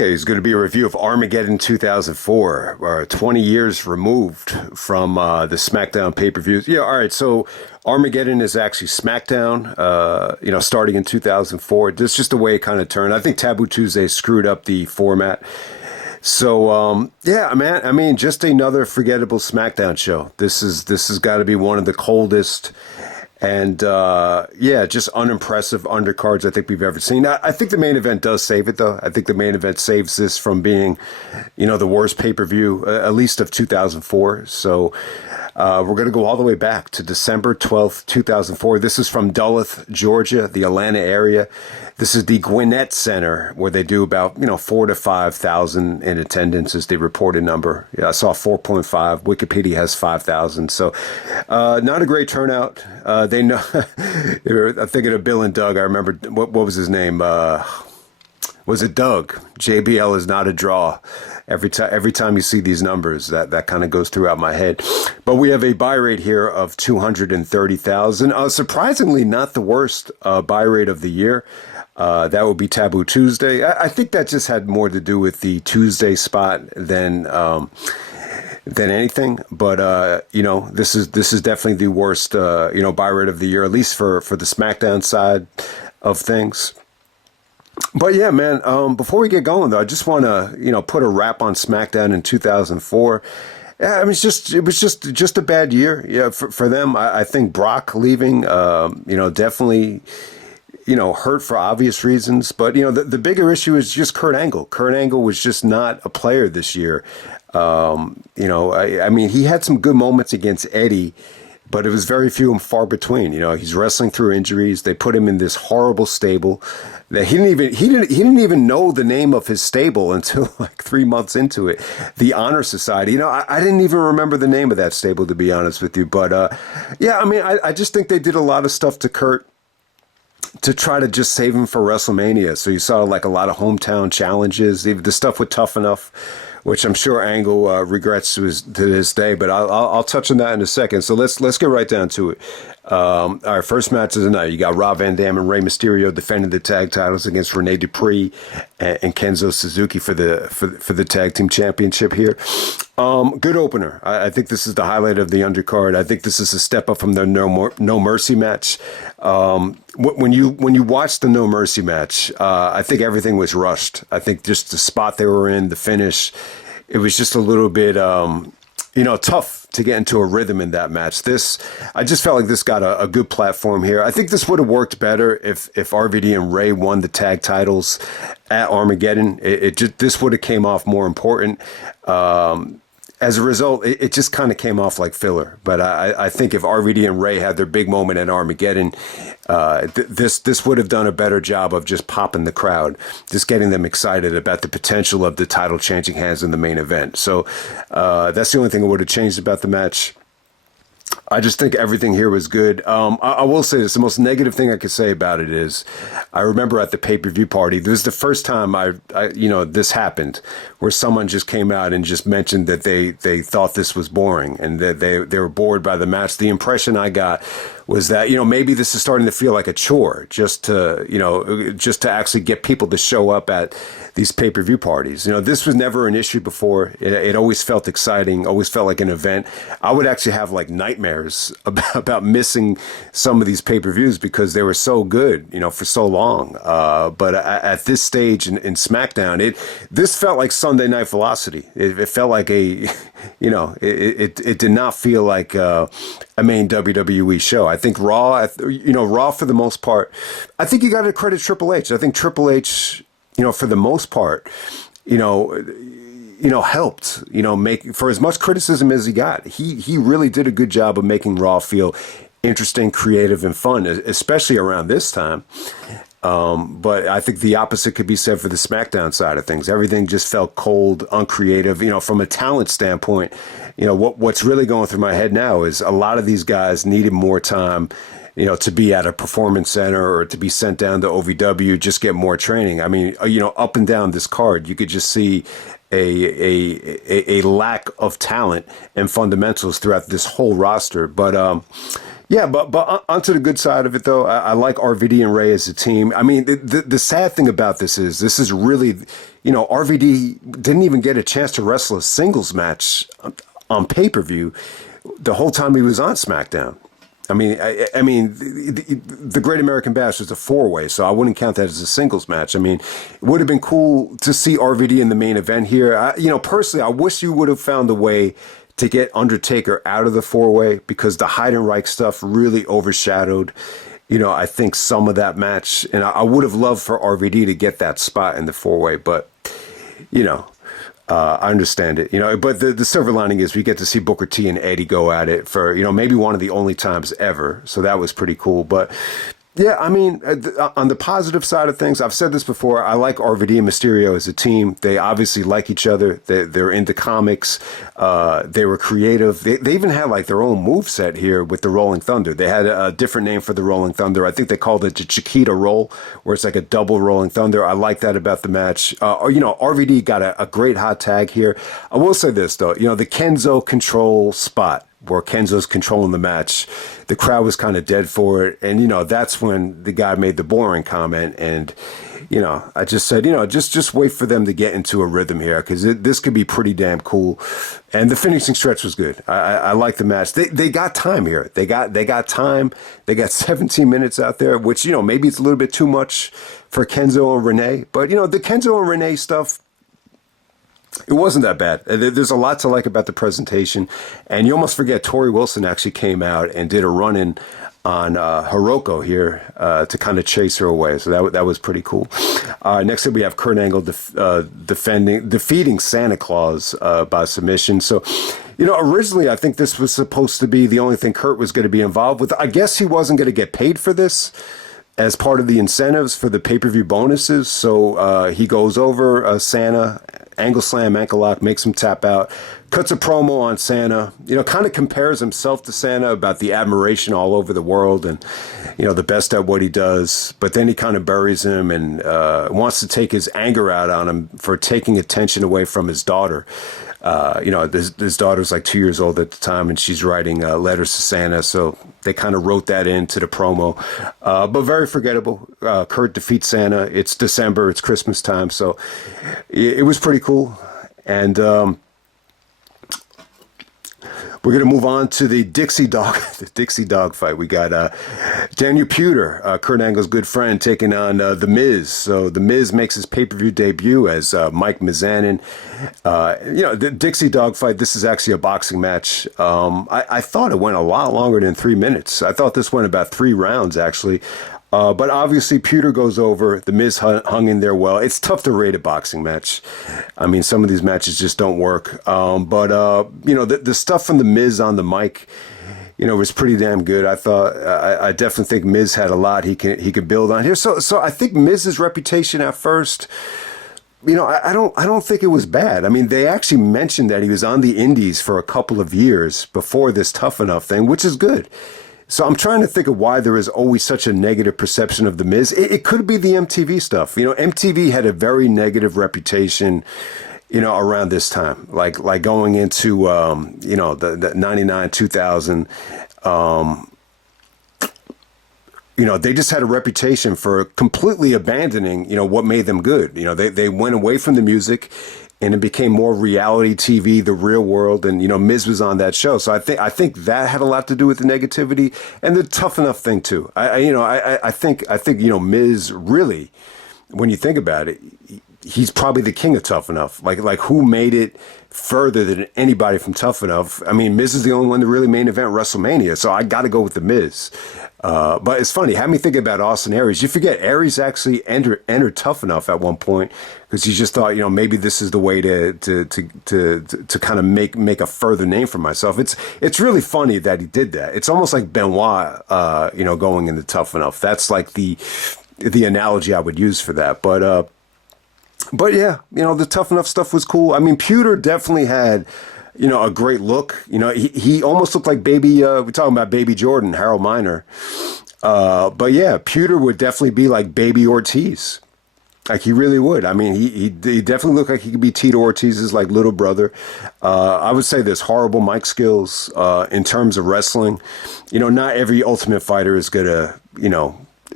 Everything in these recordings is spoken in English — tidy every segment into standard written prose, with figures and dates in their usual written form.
Okay, it's going to be a review of Armageddon 2004, 20 years removed from the SmackDown pay-per-views. Yeah, all right, so Armageddon is actually SmackDown, starting in 2004. This is just the way it kind of turned. I think Taboo Tuesday screwed up the format. So, yeah, man, I mean, just another forgettable SmackDown show. This has got to be one of the coldest and, just unimpressive undercards I think we've ever seen. I think the main event does save it, though. I think the main event saves this from being, the worst pay-per-view, at least of 2004. So we're going to go all the way back to December 12th, 2004. This is from Duluth, Georgia, the Atlanta area. This is the Gwinnett Center, where they do about, 4,000 to 5,000 in attendance is the reported number. Yeah, I saw 4.5. Wikipedia has 5,000. So not a great turnout. They know. I'm thinking of Bill and Doug. I remember, what was his name? Was it Doug? JBL is not a draw. Every time you see these numbers, that kind of goes throughout my head. But we have a buy rate here of 230,000. Surprisingly, not the worst buy rate of the year. That would be Taboo Tuesday. I think that just had more to do with the Tuesday spot than anything. But this is definitely the worst buy rate of the year, at least for the SmackDown side of things. But yeah, man, before we get going, though, I just want to, put a wrap on SmackDown in 2004. Yeah, I mean, it was just a bad year. Yeah, for them. I think Brock leaving, definitely, hurt for obvious reasons. But, the bigger issue is just Kurt Angle. Kurt Angle was just not a player this year. I mean, he had some good moments against Eddie, but it was very few and far between. He's wrestling through injuries. They put him in this horrible stable that he didn't even know the name of his stable until like 3 months into it. The Honor Society. I didn't even remember the name of that stable, to be honest with you. But I mean, I just think they did a lot of stuff to Kurt to try to just save him for WrestleMania. So you saw like a lot of hometown challenges, the stuff with Tough Enough, which I'm sure Angle regrets to this day, but I'll touch on that in a second. So let's get right down to it. All right, first match of the night. You got Rob Van Dam and Rey Mysterio defending the tag titles against Renee Dupree and Kenzo Suzuki for the tag team championship here. Good opener. I think this is the highlight of the undercard. I think this is a step up from the No Mercy match. When you watch the No Mercy match, I think everything was rushed. I think just the spot they were in, the finish, it was just a little bit, tough to get into a rhythm in that match. I just felt like this got a good platform here. I think this would have worked better if RVD and Ray won the tag titles at Armageddon. This would have came off more important. As a result, it just kind of came off like filler. But I think if RVD and Ray had their big moment at Armageddon, this would have done a better job of just popping the crowd, just getting them excited about the potential of the title changing hands in the main event. So that's the only thing I would have changed about the match. I just think everything here was good. I will say this, the most negative thing I could say about it is I remember at the pay-per-view party, this is the first time this happened, where someone just came out and just mentioned that they thought this was boring and that they were bored by the match. The impression I got was that, maybe this is starting to feel like a chore just to actually get people to show up at these pay-per-view parties. This was never an issue before. It always felt exciting, always felt like an event. I would actually have like nightmares about missing some of these pay-per-views because they were so good, for so long. But at this stage in SmackDown, this felt like Sunday Night Velocity. It felt like it did not feel like a main WWE show. I think Raw for the most part, I think you got to credit Triple H. I think Triple H, for the most part, helped, make, for as much criticism as he got, he really did a good job of making Raw feel interesting, creative, and fun, especially around this time. But I think the opposite could be said for the SmackDown side of things. Everything just felt cold, uncreative. From a talent standpoint, what's really going through my head now is a lot of these guys needed more time, to be at a performance center or to be sent down to OVW, just get more training. I mean, up and down this card, you could just see a lack of talent and fundamentals throughout this whole roster. But Yeah, but onto the good side of it though, I like RVD and Ray as a team. I mean, the sad thing about this is really, RVD didn't even get a chance to wrestle a singles match on pay-per-view the whole time he was on SmackDown. I mean, the Great American Bash was a four-way, so I wouldn't count that as a singles match. I mean, it would have been cool to see RVD in the main event here. Personally, I wish you would have found a way to get Undertaker out of the four-way because the Heidenreich stuff really overshadowed, I think some of that match. And I would have loved for RVD to get that spot in the four-way, but, you know, I understand it, but the silver lining is we get to see Booker T and Eddie go at it for, maybe one of the only times ever. So that was pretty cool. But yeah, I mean, on the positive side of things, I've said this before. I like RVD and Mysterio as a team. They obviously like each other. They're into comics. They were creative. They even had like their own move set here with the Rolling Thunder. They had a different name for the Rolling Thunder. I think they called it the Chiquita Roll, where it's like a double Rolling Thunder. I like that about the match. RVD got a great hot tag here. I will say this though, the Kenzo control spot, where Kenzo's controlling the match, the crowd was kind of dead for it. And, that's when the guy made the boring comment. And, I just said, just wait for them to get into a rhythm here because this could be pretty damn cool. And the finishing stretch was good. I like the match. They got time here. They got time. They got 17 minutes out there, which, maybe it's a little bit too much for Kenzo and Renee. But, the Kenzo and Renee stuff, it wasn't that bad. There's a lot to like about the presentation. And you almost forget Tori Wilson actually came out and did a run-in on Hiroko here to kind of chase her away. So that was pretty cool. Next up, we have Kurt Angle defeating Santa Claus by submission. So, originally I think this was supposed to be the only thing Kurt was going to be involved with. I guess he wasn't going to get paid for this as part of the incentives for the pay-per-view bonuses. So he goes over Santa, angle slam, ankle lock, makes him tap out, cuts a promo on Santa, kind of compares himself to Santa about the admiration all over the world and, the best at what he does. But then he kind of buries him and wants to take his anger out on him for taking attention away from his daughter. His daughter's like 2 years old at the time, and she's writing letters to Santa, so they kind of wrote that into the promo. But very forgettable. Kurt defeats Santa. It's December. It's Christmas time, so it was pretty cool. And we're going to move on to the Dixie Dog Fight. We got Daniel Puder, Kurt Angle's good friend, taking on The Miz. So The Miz makes his pay-per-view debut as Mike Mizanin. The Dixie Dog Fight, this is actually a boxing match. I thought it went a lot longer than 3 minutes. I thought this went about 3 rounds, actually. But obviously, Puder goes over. The Miz hung in there well. It's tough to rate a boxing match. I mean, some of these matches just don't work. But the stuff from the Miz on the mic, was pretty damn good. I thought. I definitely think Miz had a lot he could build on here. So I think Miz's reputation at first, I don't think it was bad. I mean, they actually mentioned that he was on the Indies for a couple of years before this Tough Enough thing, which is good. So I'm trying to think of why there is always such a negative perception of The Miz. It could be the MTV stuff. MTV had a very negative reputation, around this time, like going into, the 99, 2000. They just had a reputation for completely abandoning, what made them good. They went away from the music. And it became more reality TV, the real world, and Miz was on that show. So I think that had a lot to do with the negativity and the Tough Enough thing too. I think Miz really, when you think about it, he's probably the king of Tough Enough. Like who made it further than anybody from Tough Enough? I mean, Miz is the only one to really main event WrestleMania, so I got to go with the Miz. But it's funny, had me thinking about Austin Aries. You forget Aries actually entered Tough Enough at one point because he just thought, maybe this is the way to kind of make a further name for myself. It's really funny that he did that. It's almost like Benoit, going into Tough Enough. That's like the analogy I would use for that. But yeah, the Tough Enough stuff was cool. I mean, Puder definitely had, a great look. He almost looked like we're talking about Baby Jordan, Harold Miner. But yeah, Puder would definitely be like Baby Ortiz. Like he really would. I mean, he definitely looked like he could be Tito Ortiz's like little brother. I would say there's horrible mic skills in terms of wrestling. Not every Ultimate Fighter is gonna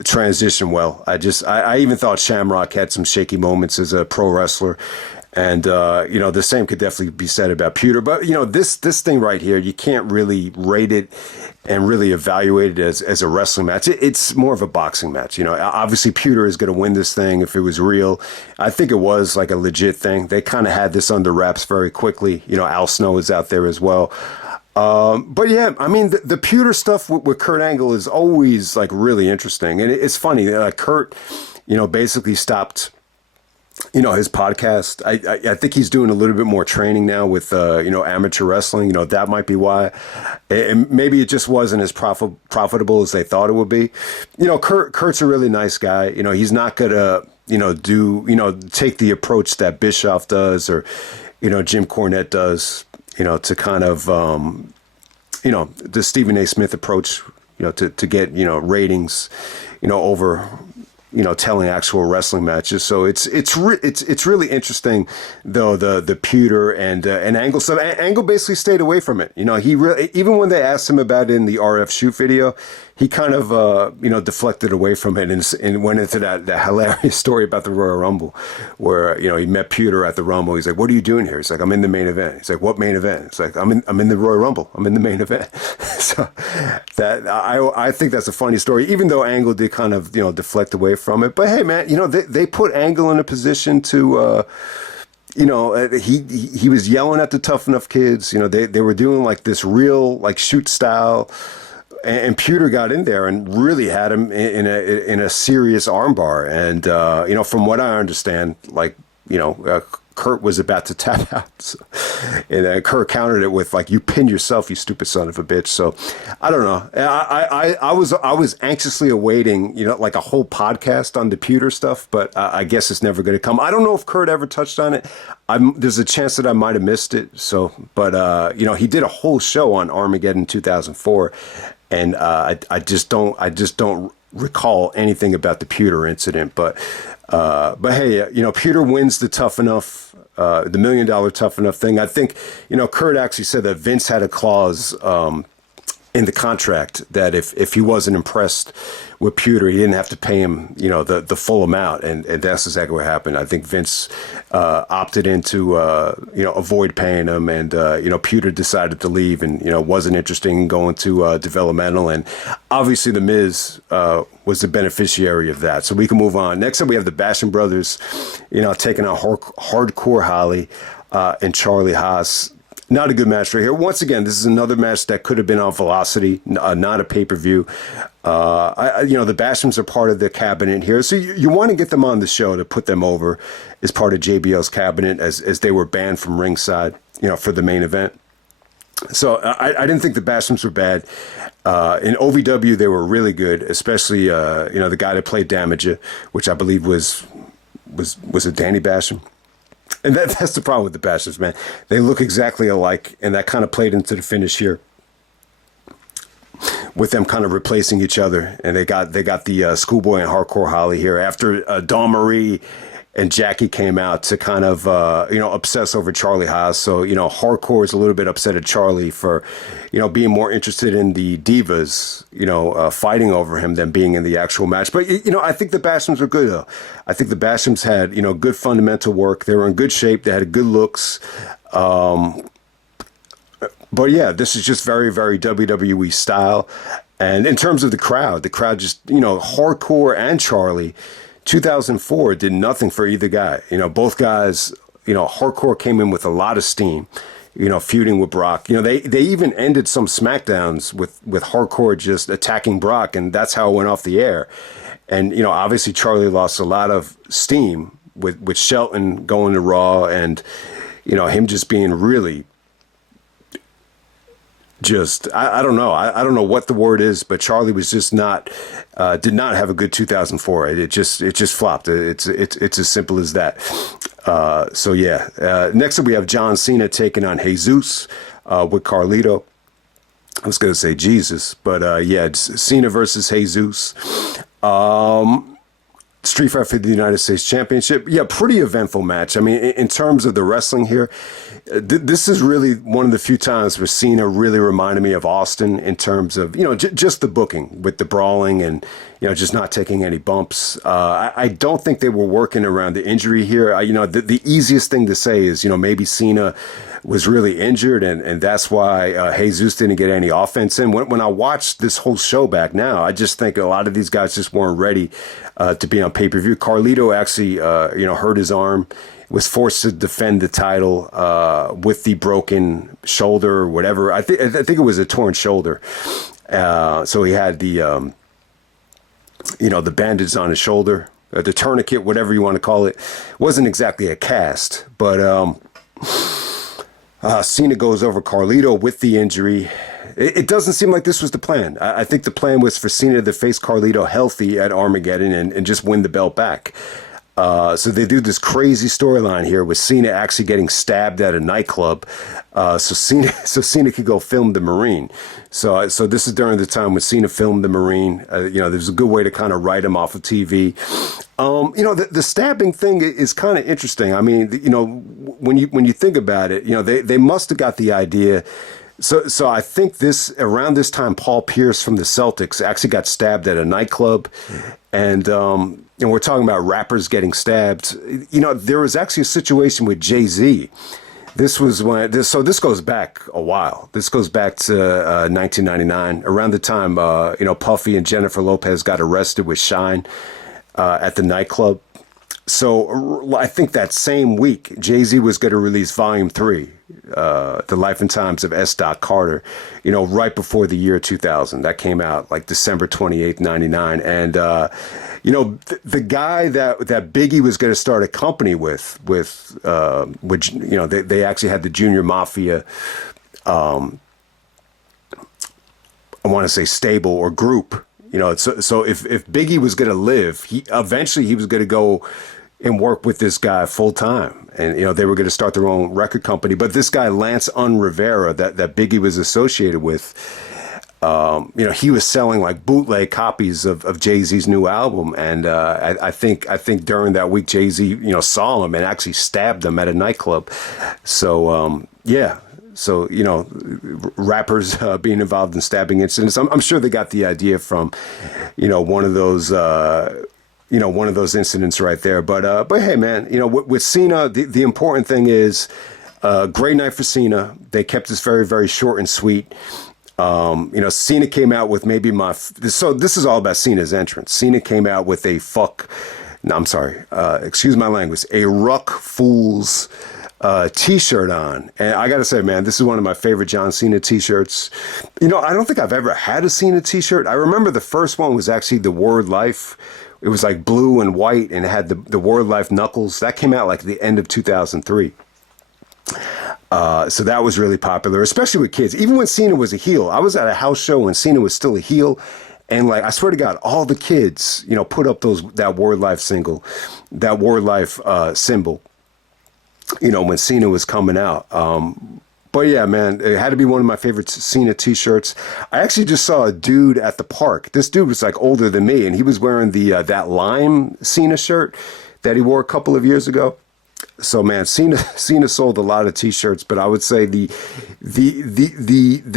transition well. I even thought Shamrock had some shaky moments as a pro wrestler. And the same could definitely be said about Puder. But this thing right here, you can't really rate it and really evaluate it as a wrestling match. It's more of a boxing match. Obviously Puder is going to win this thing if it was real. I think it was like a legit thing. They kind of had this under wraps very quickly. Al Snow is out there as well. But yeah, I mean, the Puder stuff with Kurt Angle is always like really interesting. And it's funny. Kurt, basically stopped his podcast. I think he's doing a little bit more training now with, amateur wrestling. That might be why. And maybe it just wasn't as profitable as they thought it would be. Kurt's a really nice guy. He's not going to, take the approach that Bischoff does or, Jim Cornette does, to kind of, the Stephen A. Smith approach, to get, ratings, over telling actual wrestling matches. So it's really interesting though, the Puder and Angle stuff. Angle basically stayed away from it. He really, even when they asked him about it in the RF shoot video, he kind of deflected away from it and went into that hilarious story about the Royal Rumble where he met Puder at the Rumble. He's like, "What are you doing here?" He's like, "I'm in the main event." He's like, "What main event?" It's like, I'm in the Royal Rumble. I'm in the main event." So that I think that's a funny story, even though Angle did kind of deflect away from it. But hey, man, they put Angle in a position to. He was yelling at the Tough Enough kids. They were doing like this real like shoot style. And Puder got in there and really had him in a serious armbar. And, from what I understand, like, Kurt was about to tap out. So, and Kurt countered it with like, "You pinned yourself, you stupid son of a bitch." So I don't know. I was anxiously awaiting, like a whole podcast on the Puder stuff, but I guess it's never going to come. I don't know if Kurt ever touched on it. There's a chance that I might have missed it. So, but he did a whole show on Armageddon 2004. And I just don't recall anything about the Puder incident. But hey, Puder wins the Tough Enough, the $1 Million Tough Enough thing. I think Kurt actually said that Vince had a clause in the contract that if he wasn't impressed with Puder, he didn't have to pay him, the full amount. And that's exactly what happened. I think Vince opted into, avoid paying him. And, Puder decided to leave and, wasn't interested in going to developmental. And obviously The Miz was the beneficiary of that. So we can move on. Next up, we have the Basham brothers, taking on Hardcore Holly and Charlie Haas. Not a good match right here. Once again, this is another match that could have been on Velocity, not a pay-per-view. The Bashams are part of the cabinet here, so you want to get them on the show to put them over as part of JBL's cabinet, as they were banned from ringside, for the main event. So I didn't think the Bashams were bad. In OVW, they were really good, especially the guy that played Damager, which I believe was it Danny Basham. And that's the problem with the Bashams, man. They look exactly alike, and that kind of played into the finish here with them kind of replacing each other. And they got the Schoolboy and Hardcore Holly here after Dawn Marie and Jackie came out to kind of, obsess over Charlie Haas. So, Hardcore is a little bit upset at Charlie for, being more interested in the divas, fighting over him than being in the actual match. But, I think the Bashams were good, though. I think the Bashams had, good fundamental work. They were in good shape. They had good looks. But yeah, this is just very, very WWE style. And in terms of the crowd just, Hardcore and Charlie, 2004 did nothing for either guy. Both guys, Hardcore came in with a lot of steam, feuding with Brock. They even ended some SmackDowns with Hardcore just attacking Brock, and that's how it went off the air. And, obviously Charlie lost a lot of steam with Shelton going to Raw and, him just being really just, I don't know. I don't know what the word is, but Charlie was just did not have a good 2004. It just flopped. It's as simple as that. So yeah. Next up we have John Cena taking on Jesus with Carlito. I was going to say Jesus, but yeah, it's Cena versus Jesus. Street Fight for the United States Championship. Yeah, pretty eventful match. I mean, in terms of the wrestling here, this is really one of the few times where Cena really reminded me of Austin in terms of, just the booking with the brawling and, just not taking any bumps. I don't think they were working around the injury here. The easiest thing to say is, maybe Cena was really injured, and that's why Jesus didn't get any offense in. When I watched this whole show back now, I just think a lot of these guys just weren't ready to be on pay-per-view. Carlito actually, hurt his arm, was forced to defend the title with the broken shoulder or whatever. I think it was a torn shoulder. So he had the bandage on his shoulder, the tourniquet, whatever you want to call it. Wasn't exactly a cast, but Cena goes over Carlito with the injury. It doesn't seem like this was the plan. I think the plan was for Cena to face Carlito healthy at Armageddon and just win the belt back. So they do this crazy storyline here with Cena actually getting stabbed at a nightclub. So Cena could go film the Marine. So this is during the time when Cena filmed the Marine. There's a good way to kind of write him off of TV. The stabbing thing is kind of interesting. I mean, when you think about it, they must have got the idea. So I think around this time, Paul Pierce from the Celtics actually got stabbed at a nightclub, and we're talking about rappers getting stabbed. There was actually a situation with Jay-Z. This was this goes back a while. This goes back to 1999, around the time Puffy and Jennifer Lopez got arrested with Shine at the nightclub. So I think that same week, Jay-Z was going to release Volume 3, The Life and Times of S. Carter, right before the year 2000. That came out like December 28th, 99. And, the guy that Biggie was going to start a company with they actually had the Junior Mafia, I want to say stable or group. So if Biggie was going to live, eventually he was going to go and work with this guy full time, and they were going to start their own record company. But this guy Lance Rivera that Biggie was associated with, he was selling like bootleg copies of Jay-Z's new album, and I think during that week Jay-Z saw him and actually stabbed him at a nightclub. So yeah. So, rappers being involved in stabbing incidents, I'm sure they got the idea from, one of those incidents right there. But hey, man, with Cena, the important thing is great night for Cena. They kept this very, very short and sweet. Cena came out with maybe so this is all about Cena's entrance. Cena came out with excuse my language, a Ruck Fools T-shirt on, and I gotta say, man, this is one of my favorite John Cena T-shirts. I don't think I've ever had a Cena T-shirt. I remember the first one was actually the Word Life. It was like blue and white, and it had the Word Life knuckles. That came out like the end of 2003. So that was really popular, especially with kids. Even when Cena was a heel, I was at a house show when Cena was still a heel, and like I swear to God, all the kids, put up that Word Life symbol. When Cena was coming out. But yeah, man, it had to be one of my favorite Cena T-shirts. I actually just saw a dude at the park. This dude was like older than me, and he was wearing that lime Cena shirt that he wore a couple of years ago. So man, Cena sold a lot of T-shirts, but I would say the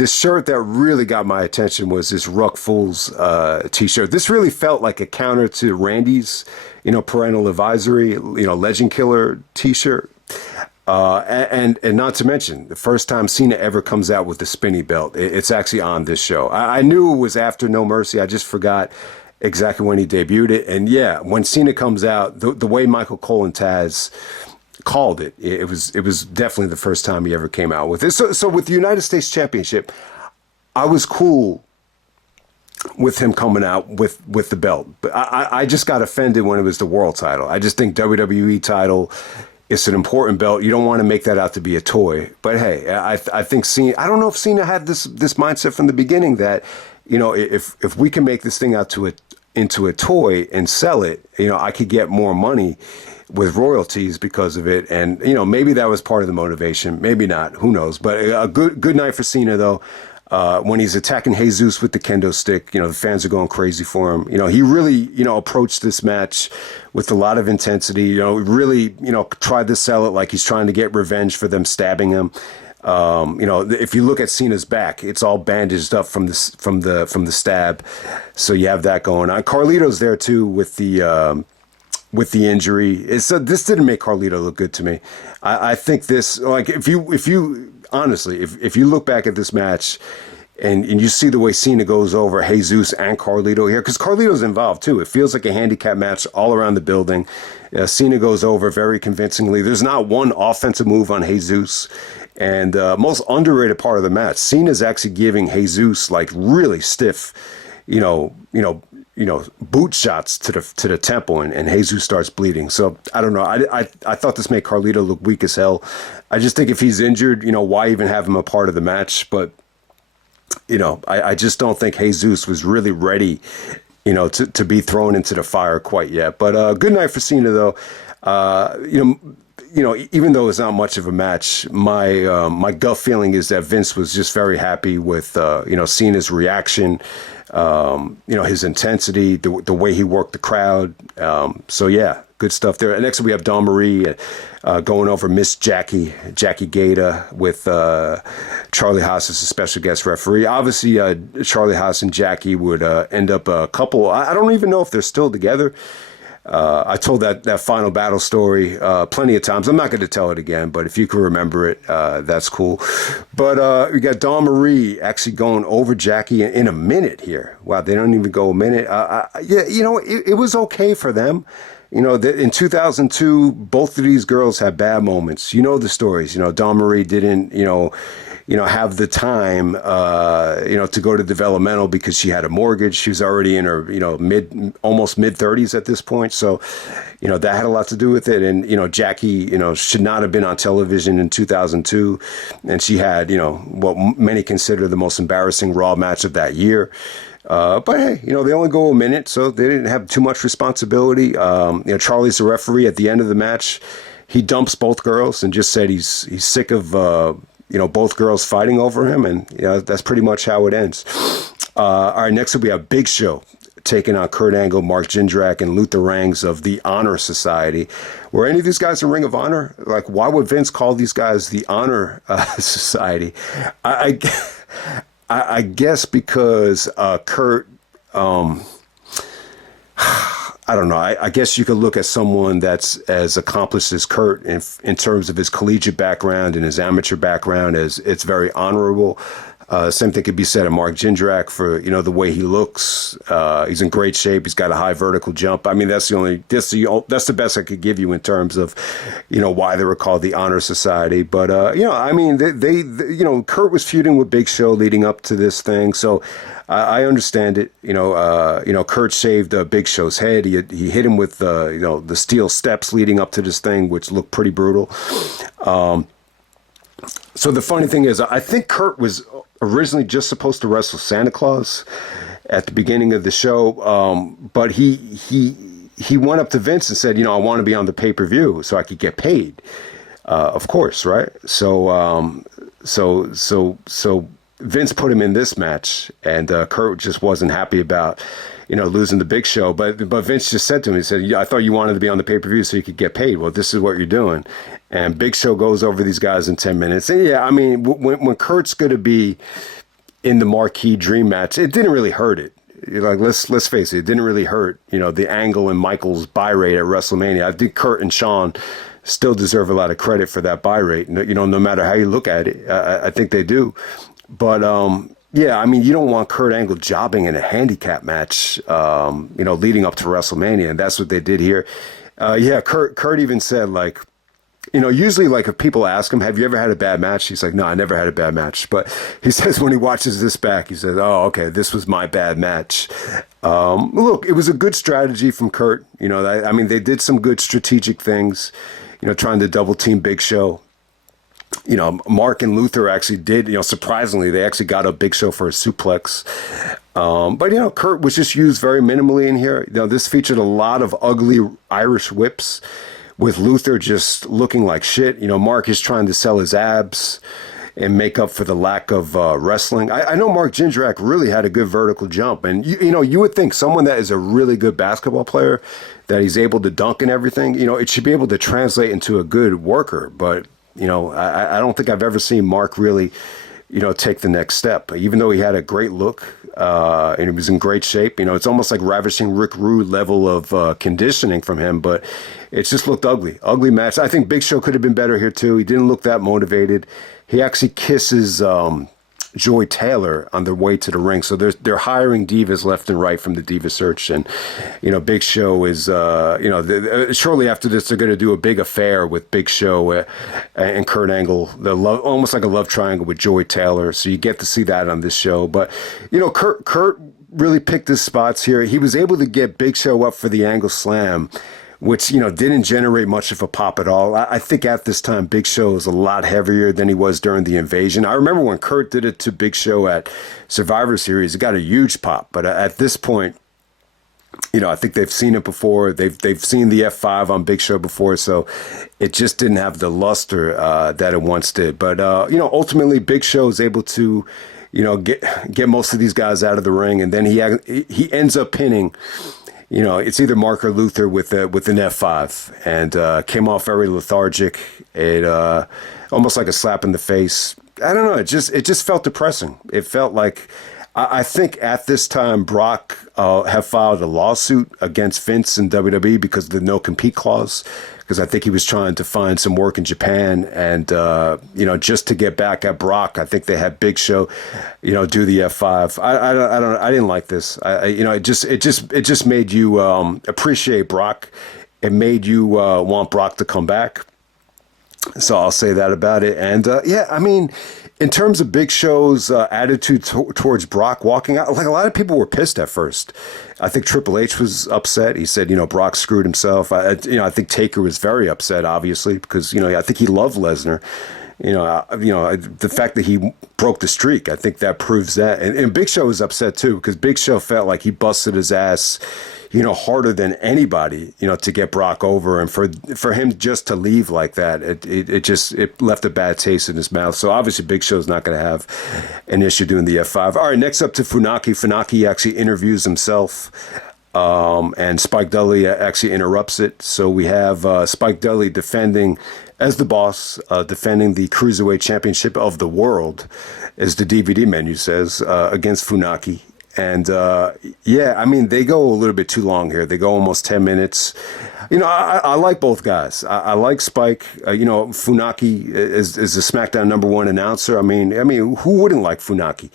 shirt that really got my attention was this Ruck Fools T-shirt. This really felt like a counter to Randy's, Parental Advisory, Legend Killer T-shirt. And not to mention, the first time Cena ever comes out with the spinny belt, it's actually on this show. I knew it was after No Mercy. I just forgot exactly when he debuted it. And yeah, when Cena comes out, the way Michael Cole and Taz called it, it was definitely the first time he ever came out with it. So with the United States Championship, I was cool with him coming out with the belt. But I just got offended when it was the world title. I just think WWE title, it's an important belt. You don't want to make that out to be a toy. But hey, I think Cena, I don't know if Cena had this mindset from the beginning that, if we can make this thing out into a toy and sell it, I could get more money with royalties because of it. And, maybe that was part of the motivation. Maybe not. Who knows? But a good night for Cena, though. when he's attacking Jesus with the kendo stick, the fans are going crazy for him. He really, approached this match with a lot of intensity. Really, tried to sell it like he's trying to get revenge for them stabbing him. If you look at Cena's back, it's all bandaged up from the stab. So you have that going on. Carlito's there too with the injury. This didn't make Carlito look good to me. I think this, like, if you honestly, if you look back at this match and you see the way Cena goes over Jesus and Carlito here, because Carlito's involved too. It feels like a handicap match all around the building. Cena goes over very convincingly. There's not one offensive move on Jesus. And most underrated part of the match, Cena's actually giving Jesus like really stiff, boot shots to the temple, and Jesus starts bleeding. So I don't know. I thought this made Carlito look weak as hell. I just think if he's injured, why even have him a part of the match? But I just don't think Jesus was really ready, to be thrown into the fire quite yet. But good night for Cena though. Even though it's not much of a match, my gut feeling is that Vince was just very happy with Cena's reaction. His intensity, the way he worked the crowd. So yeah, good stuff there. And next we have Dawn Marie going over Miss Jackie Gata with Charlie Haas as a special guest referee. Obviously, Charlie Haas and Jackie would end up a couple. I don't even know if they're still together. I told that final battle story plenty of times. I'm not going to tell it again, but if you can remember it, that's cool. But we got Dawn Marie actually going over Jackie in a minute here. Wow, they don't even go a minute. It was okay for them. In 2002, both of these girls had bad moments. The stories. Dawn Marie didn't, have the time, to go to developmental because she had a mortgage. She was already in her, almost mid 30s at this point. So, that had a lot to do with it. And, Jackie, should not have been on television in 2002. And she had, what many consider the most embarrassing Raw match of that year. But hey, they only go a minute, so they didn't have too much responsibility. Charlie's the referee at the end of the match. He dumps both girls and just said he's sick of, both girls fighting over him, and that's pretty much how it ends. All right, next up we have Big Show taking on Kurt Angle, Mark Jindrak, and Luther Rangs of the Honor Society. Were any of these guys in Ring of Honor? Like, why would Vince call these guys the Honor Society? I guess because Kurt, I don't know. I guess you could look at someone that's as accomplished as Kurt in terms of his collegiate background and his amateur background as it's very honorable. Same thing could be said of Mark Jindrak for, the way he looks. He's in great shape. He's got a high vertical jump. I mean, that's the best I could give you in terms of, why they were called the Honor Society. But, they Kurt was feuding with Big Show leading up to this thing. So I understand it. Kurt shaved Big Show's head. He hit him with, the steel steps leading up to this thing, which looked pretty brutal. So the funny thing is, I think Kurt was originally just supposed to wrestle Santa Claus at the beginning of the show, but he went up to Vince and said, I want to be on the pay-per-view so I could get paid. Of course, right? So Vince put him in this match, and Kurt just wasn't happy about losing the Big Show. But Vince just said to him, he said, I thought you wanted to be on the pay-per-view so you could get paid. Well, this is what you're doing. And Big Show goes over these guys in 10 minutes. And yeah, I mean, when Kurt's going to be in the marquee dream match, it didn't really hurt it. Like, let's face it didn't really hurt, the Angle and Michaels buy rate at WrestleMania. I think Kurt and Shawn still deserve a lot of credit for that buy rate. No matter how you look at it, I think they do. But, yeah, I mean, you don't want Kurt Angle jobbing in a handicap match, leading up to WrestleMania, and that's what they did here. Yeah, Kurt even said, like, usually, like, if people ask him, have you ever had a bad match? He's like, no, I never had a bad match. But he says when he watches this back, he says, oh, okay, this was my bad match. Look, it was a good strategy from Kurt. They did some good strategic things, trying to double team Big Show. Mark and Luther actually did, surprisingly, they actually got a Big Show for a suplex. But, Kurt was just used very minimally in here. This featured a lot of ugly Irish whips with Luther just looking like shit. Mark is trying to sell his abs. and make up for the lack of wrestling. I know Mark Jindrak really had a good vertical jump, and you would think someone that is a really good basketball player, that he's able to dunk and everything, it should be able to translate into a good worker. But I don't think I've ever seen Mark really, take the next step. Even though he had a great look and he was in great shape, it's almost like ravishing Rick Rude level of conditioning from him, but it just looked ugly match. I think Big Show could have been better here too. He didn't look that motivated. He actually kisses Joy Taylor on their way to the ring. So they're hiring divas left and right from the diva search. And, Big Show is, shortly after this, they're going to do a big affair with Big Show and Kurt Angle, almost like a love triangle with Joy Taylor. So you get to see that on this show. But, Kurt really picked his spots here. He was able to get Big Show up for the Angle Slam, which, didn't generate much of a pop at all. I think at this time, Big Show is a lot heavier than he was during the Invasion. I remember when Kurt did it to Big Show at Survivor Series, it got a huge pop. But at this point, I think they've seen it before. They've seen the F5 on Big Show before, so it just didn't have the luster that it once did. But, ultimately, Big Show is able to, get most of these guys out of the ring, and then he ends up pinning. It's either Mark or Luther with an F5, and came off very lethargic. It almost like a slap in the face. I don't know. It just felt depressing. It felt like I think at this time Brock have filed a lawsuit against Vince and WWE because of the no compete clause. Because I think he was trying to find some work in Japan, and just to get back at Brock, I think they had Big Show, do the F5. I didn't like this. It just made you appreciate Brock. It made you want Brock to come back. So I'll say that about it. And in terms of Big Show's attitude towards Brock walking out, like a lot of people were pissed at first. I think Triple H was upset. He said, Brock screwed himself. I think Taker was very upset, obviously, because, I think he loved Lesnar. The fact that he broke the streak, I think that proves that. And Big Show was upset, too, because Big Show felt like he busted his ass, harder than anybody, to get Brock over. And for him just to leave like that, it left a bad taste in his mouth. So obviously Big Show's not going to have an issue doing the F5. All right, next up to Funaki. Funaki actually interviews himself. And Spike Dudley actually interrupts it. So we have Spike Dudley defending as the boss, defending the Cruiserweight Championship of the world, as the DVD menu says, against Funaki. And, they go a little bit too long here. They go almost 10 minutes. I like both guys. I like Spike. Funaki is the SmackDown #1 announcer. I mean, who wouldn't like Funaki?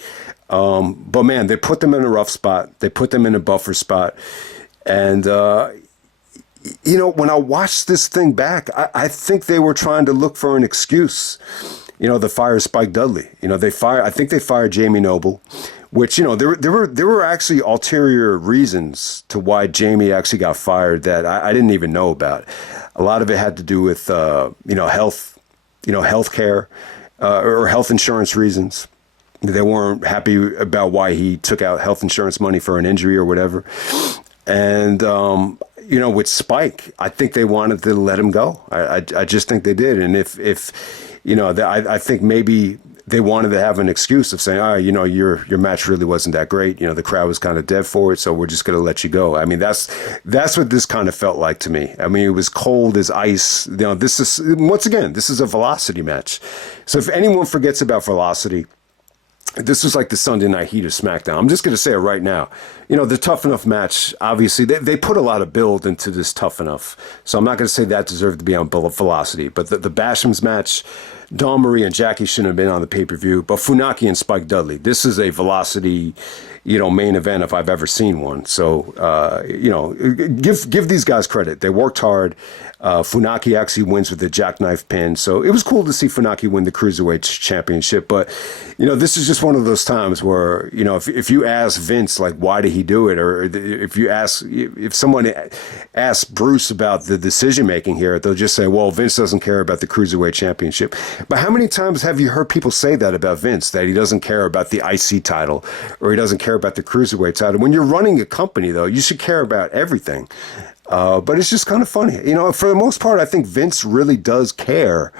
But, man, they put them in a rough spot. They put them in a buffer spot. And, when I watched this thing back, I think they were trying to look for an excuse, to fire Spike Dudley. I think they fired Jamie Noble. Which, there were actually ulterior reasons to why Jamie actually got fired that I didn't even know about. A lot of it had to do with, health care or health insurance reasons. They weren't happy about why he took out health insurance money for an injury or whatever. And, with Spike, I think they wanted to let him go. I just think they did. And if I think maybe they wanted to have an excuse of saying, your match really wasn't that great. The crowd was kind of dead for it, so we're just going to let you go. I mean, that's what this kind of felt like to me. I mean, it was cold as ice. This is a velocity match. So if anyone forgets about velocity, this was like the Sunday Night Heat of SmackDown. I'm just going to say it right now. The Tough Enough match, obviously, they put a lot of build into this Tough Enough. So I'm not going to say that deserved to be on velocity. But the Basham's match, Dawn Marie and Jackie shouldn't have been on the pay-per-view. But Funaki and Spike Dudley, this is a velocity, main event if I've ever seen one. So, give these guys credit. They worked hard. Funaki actually wins with the jackknife pin. So it was cool to see Funaki win the Cruiserweight Championship. But, this is just one of those times where, if you ask Vince, like, why did he do it? Or if someone asks Bruce about the decision-making here, they'll just say, well, Vince doesn't care about the Cruiserweight Championship. But how many times have you heard people say that about Vince, that he doesn't care about the IC title or he doesn't care about the Cruiserweight title? When you're running a company, though, you should care about everything. But it's just kind of funny. For the most part, I think Vince really does care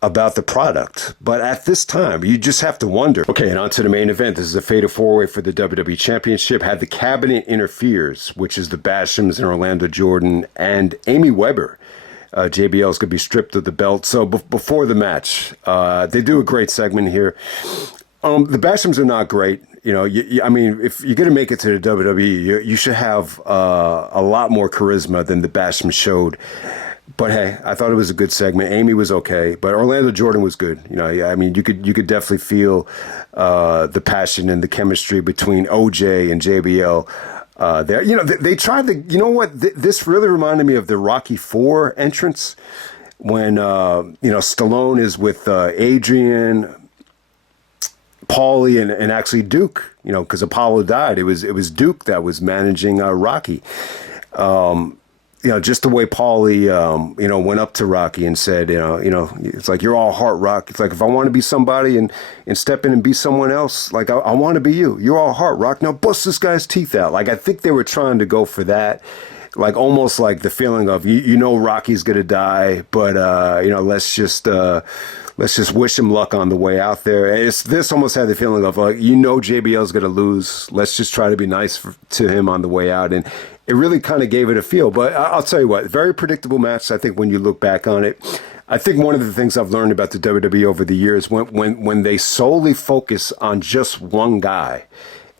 about the product. But at this time, you just have to wonder. Okay, and on to the main event. This is a fatal four-way for the WWE Championship. Had the Cabinet Interferes, which is the Bashams and Orlando Jordan and Amy Weber. JBL is going to be stripped of the belt. So before the match, they do a great segment here. The Bashams are not great. You know, I mean, if you're going to make it to the WWE, you should have a lot more charisma than the Basham showed. But hey, I thought it was a good segment. Amy was okay, but Orlando Jordan was good. You know, I mean, you could definitely feel the passion and the chemistry between OJ and JBL. There, you know, they tried to. You know what? This really reminded me of the Rocky IV entrance when you know, Stallone is with Adrian, Paulie, and actually Duke. You know, because Apollo died. It was Duke that was managing Rocky. You know, just the way Paulie, you know, went up to Rocky and said, you know, it's like, you're all heart, Rock. It's like, if I want to be somebody and step in and be someone else, like, I want to be you. You're all heart, Rock. Now bust this guy's teeth out. Like, I think they were trying to go for that. Like, almost like the feeling of, you know, Rocky's going to die, but, you know, let's just wish him luck on the way out there. This almost had the feeling of, like, you know, JBL's going to lose. Let's just try to be nice to him on the way out. And it really kind of gave it a feel. But I'll tell you what, very predictable match, I think, when you look back on it. I think one of the things I've learned about the WWE over the years, when they solely focus on just one guy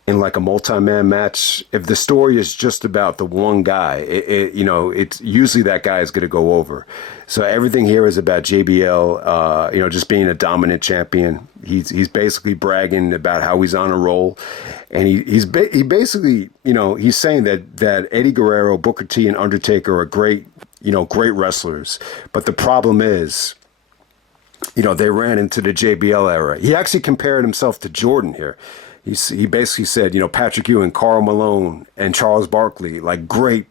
in like a multi-man match, if the story is just about the one guy, you know, it's usually that guy is going to go over. So everything here is about JBL, you know, just being a dominant champion. He's basically bragging about how he's on a roll, and he basically, you know, he's saying that Eddie Guerrero, Booker T, and Undertaker are great, you know, great wrestlers. But the problem is, you know, they ran into the JBL era. He actually compared himself to Jordan here. He basically said, you know, Patrick Ewing, Karl Malone, and Charles Barkley, like great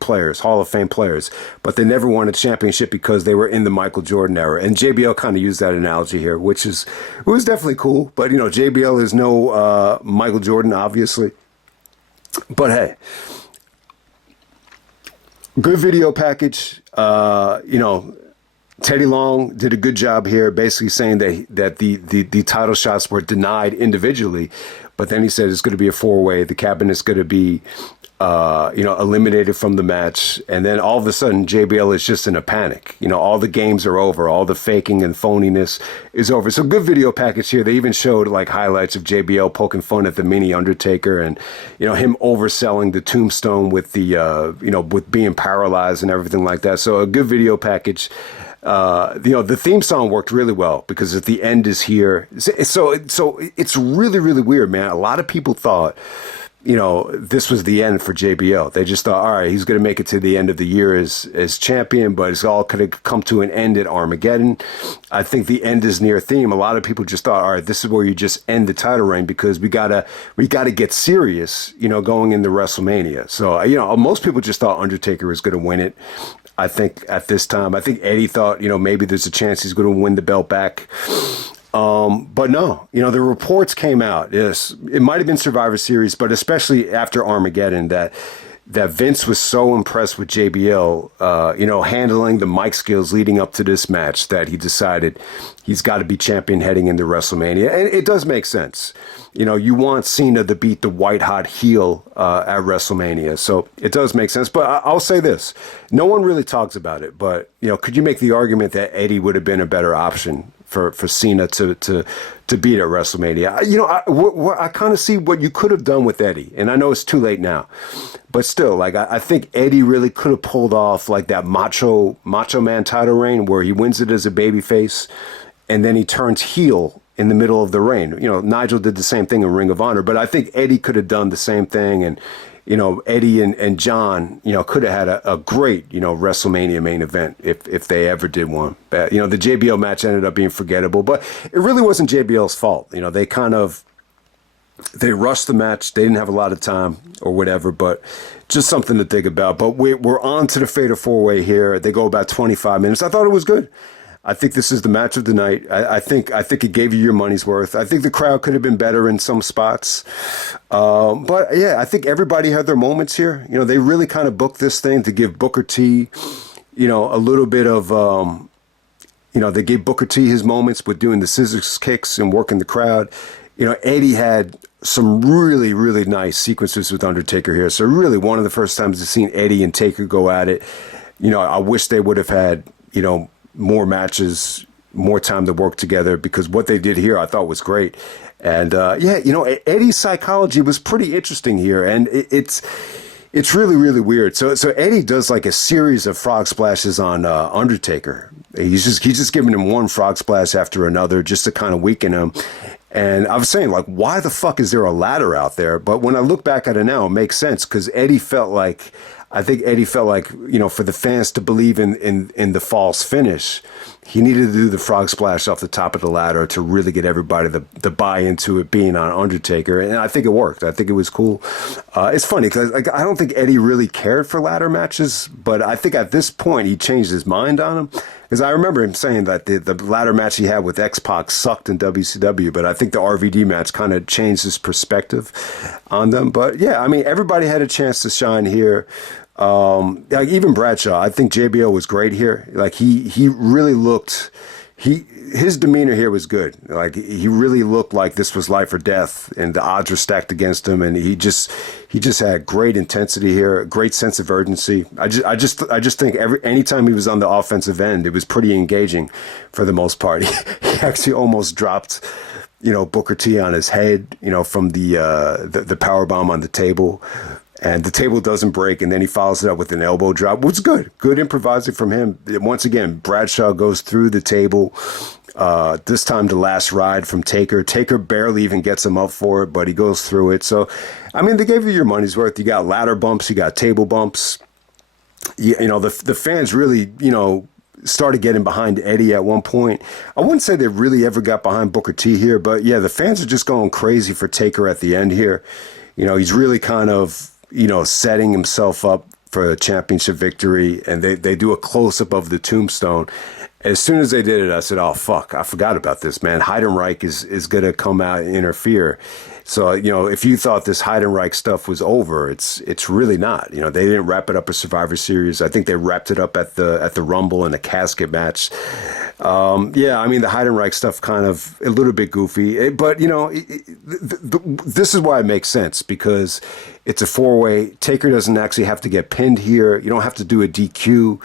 players, Hall of Fame players, but they never won a championship because they were in the Michael Jordan era. And JBL kind of used that analogy here, which was definitely cool. But, you know, JBL is no Michael Jordan, obviously. But hey, good video package. You know, Teddy Long did a good job here, basically saying that the title shots were denied individually, but then he said it's going to be a four-way. The cabinet's going to be, you know, eliminated from the match, and then all of a sudden JBL is just in a panic. You know, all the games are over, all the faking and phoniness is over. So good video package here. They even showed like highlights of JBL poking fun at the mini Undertaker, and you know, him overselling the tombstone with the you know, with being paralyzed and everything like that. So a good video package. You know, the theme song worked really well because at the end is here. So it's really, really weird, man. A lot of people thought, you know, this was the end for JBL. They just thought, all right, he's going to make it to the end of the year as champion, but it's all going to come to an end at Armageddon. I think the end is near theme. A lot of people just thought, all right, this is where you just end the title reign because we gotta get serious, you know, going into WrestleMania. So, you know, most people just thought Undertaker was going to win it. I think at this time, I think Eddie thought, you know, maybe there's a chance he's going to win the belt back. But no, you know, the reports came out. Yes, it might have been Survivor Series, but especially after Armageddon, that Vince was so impressed with JBL, you know, handling the mic skills leading up to this match that he decided he's got to be champion heading into WrestleMania. And it does make sense. You know, you want Cena to beat the white hot heel at WrestleMania. So it does make sense. But I'll say this. No one really talks about it. But, you know, could you make the argument that Eddie would have been a better option for Cena to beat at WrestleMania? You know, I kind of see what you could have done with Eddie. And I know it's too late now. But still, like, I think Eddie really could have pulled off, like, that Macho Man title reign where he wins it as a babyface and then he turns heel in the middle of the reign. You know, Nigel did the same thing in Ring of Honor, but I think Eddie could have done the same thing. And, you know, Eddie and John, you know, could have had a great, you know, WrestleMania main event if they ever did one. But, you know, the JBL match ended up being forgettable, but it really wasn't JBL's fault. You know, they rushed the match. They didn't have a lot of time or whatever, but just something to think about. But we're on to the Fatal 4-Way here. They go about 25 minutes. I thought it was good. I think this is the match of the night. I think it gave you your money's worth. I think the crowd could have been better in some spots. But yeah, I think everybody had their moments here. You know, they really kind of booked this thing to give Booker T, you know, a little bit of, They gave Booker T his moments with doing the scissors kicks and working the crowd. Eddie had some really, really nice sequences with Undertaker here. So really one of the first times I've seen Eddie and Taker go at it. I wish they would have had, more matches, more time to work together, because what they did here I thought was great. And Eddie's psychology was pretty interesting here, and it's really, really weird. So Eddie does like a series of frog splashes on Undertaker. He's just giving him one frog splash after another just to kind of weaken him. And I was saying, like, why the fuck is there a ladder out there? But when I look back at it now, it makes sense, because I think Eddie felt like, for the fans to believe in the false finish, he needed to do the frog splash off the top of the ladder to really get everybody to buy into it being on Undertaker. And I think it worked. I think it was cool. It's funny because I don't think Eddie really cared for ladder matches, but I think at this point he changed his mind on them. Because I remember him saying that the ladder match he had with X-Pac sucked in WCW, but I think the RVD match kind of changed his perspective on them. But yeah, I mean, everybody had a chance to shine here. Like even Bradshaw, I think JBL was great here. Like he really looked, his demeanor here was good. Like he really looked like this was life or death, and the odds were stacked against him. And he just had great intensity here, great sense of urgency. I just think anytime he was on the offensive end, it was pretty engaging for the most part. He actually almost dropped, Booker T on his head, from the power bomb on the table. And the table doesn't break, and then he follows it up with an elbow drop, which is good. Good improvising from him. Once again, Bradshaw goes through the table. This time the last ride from Taker. Taker barely even gets him up for it, but he goes through it. So, I mean, they gave you your money's worth. You got ladder bumps. You got table bumps. The fans really, started getting behind Eddie at one point. I wouldn't say they really ever got behind Booker T here, but yeah, the fans are just going crazy for Taker at the end here. He's really kind of, setting himself up for a championship victory, and they do a close-up of the tombstone. As soon as they did it, I said, oh, fuck, I forgot about this, man. Heidenreich is going to come out and interfere. So, if you thought this Heidenreich stuff was over, it's really not. They didn't wrap it up at Survivor Series. I think they wrapped it up at the Rumble in a casket match. I mean, the Heidenreich stuff kind of a little bit goofy, but this is why it makes sense, because it's a four-way. Taker doesn't actually have to get pinned here. You don't have to do a DQ.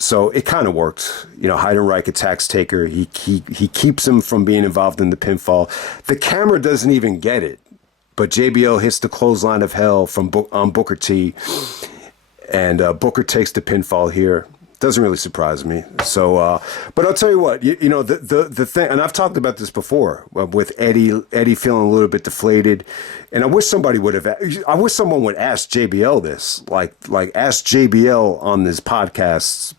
So it kind of worked. Heidenreich attacks Taker. He keeps him from being involved in the pinfall. The camera doesn't even get it, but JBL hits the clothesline of hell on Booker T, and Booker takes the pinfall here. Doesn't really surprise me. So, but I'll tell you what, the thing, and I've talked about this before with Eddie feeling a little bit deflated, and I wish someone would ask JBL this, like ask JBL on this podcast,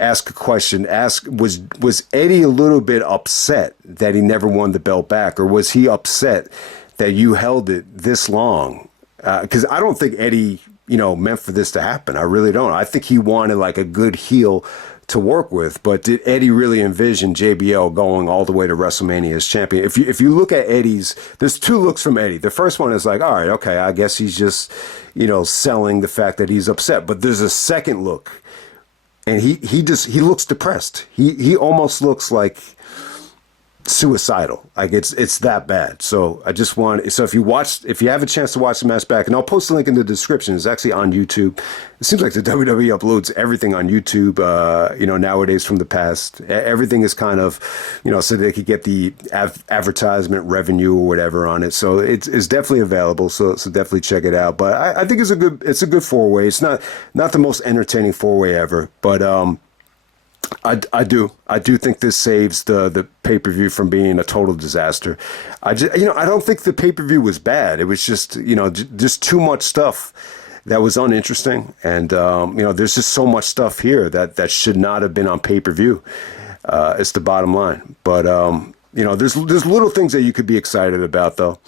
ask a question, was Eddie a little bit upset that he never won the belt back, or was he upset that you held it this long? Because I don't think Eddie, meant for this to happen. I really don't. I think he wanted like a good heel to work with, but did Eddie really envision JBL going all the way to WrestleMania as champion? If you look at Eddie's, there's two looks from Eddie. The first one is like, all right, okay, I guess he's just, selling the fact that he's upset. But there's a second look, and he looks depressed. He almost looks like suicidal. Like it's that bad. So I just want, so if you have a chance to watch the match back, and I'll post the link in the description, it's actually on YouTube. It seems like the WWE uploads everything on YouTube, nowadays from the past. Everything is kind of, so they could get the advertisement revenue or whatever on it. So it's definitely available. So definitely check it out. But I think it's a good four-way. It's not the most entertaining four-way ever, but, I do think this saves the pay-per-view from being a total disaster. I don't think the pay-per-view was bad. It was just, just too much stuff that was uninteresting. And, there's just so much stuff here that should not have been on pay-per-view. It's the bottom line. But, there's little things that you could be excited about, though.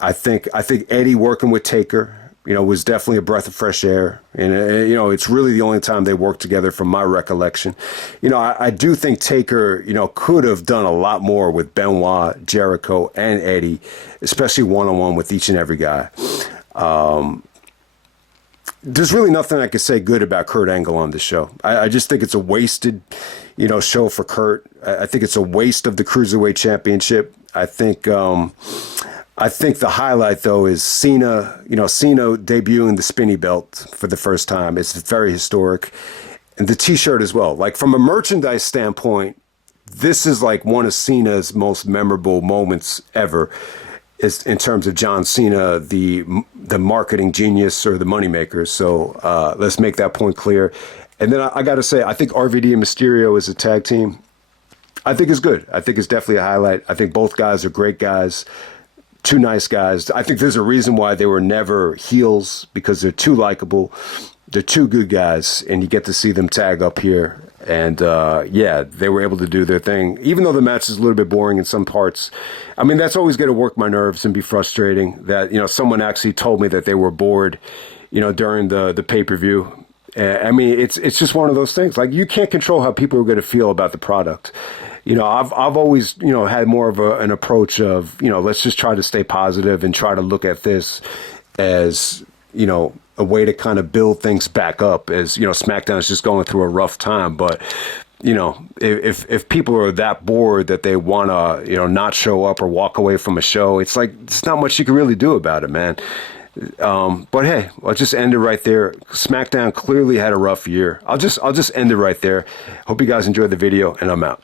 I think Eddie working with Taker, was definitely a breath of fresh air. And, it's really the only time they worked together from my recollection. I do think Taker, could have done a lot more with Benoit, Jericho, and Eddie, especially one-on-one with each and every guy. there's really nothing I could say good about Kurt Angle on this show. I just think it's a wasted, show for Kurt. I think it's a waste of the Cruiserweight Championship. I think the highlight though is Cena. Cena debuting the spinny belt for the first time. It's very historic, and the T-shirt as well. Like from a merchandise standpoint, this is like one of Cena's most memorable moments ever. Is in terms of John Cena, the marketing genius or the moneymaker. So let's make that point clear. And then I got to say, I think RVD and Mysterio as a tag team, I think is good. I think it's definitely a highlight. I think both guys are great guys, two nice guys. I think there's a reason why they were never heels, because they're too likable. They're two good guys, and you get to see them tag up here. And, they were able to do their thing. Even though the match is a little bit boring in some parts, I mean, that's always going to work my nerves and be frustrating that, someone actually told me that they were bored, during the pay-per-view. I mean, it's just one of those things. Like, you can't control how people are going to feel about the product. I've always, had more of an approach of, let's just try to stay positive and try to look at this as, a way to kind of build things back up, as SmackDown is just going through a rough time. But if people are that bored that they want to not show up or walk away from a show, it's like there's not much you can really do about it, man. But hey, I'll just end it right there. SmackDown clearly had a rough year. I'll just end it right there. Hope you guys enjoyed the video, and I'm out.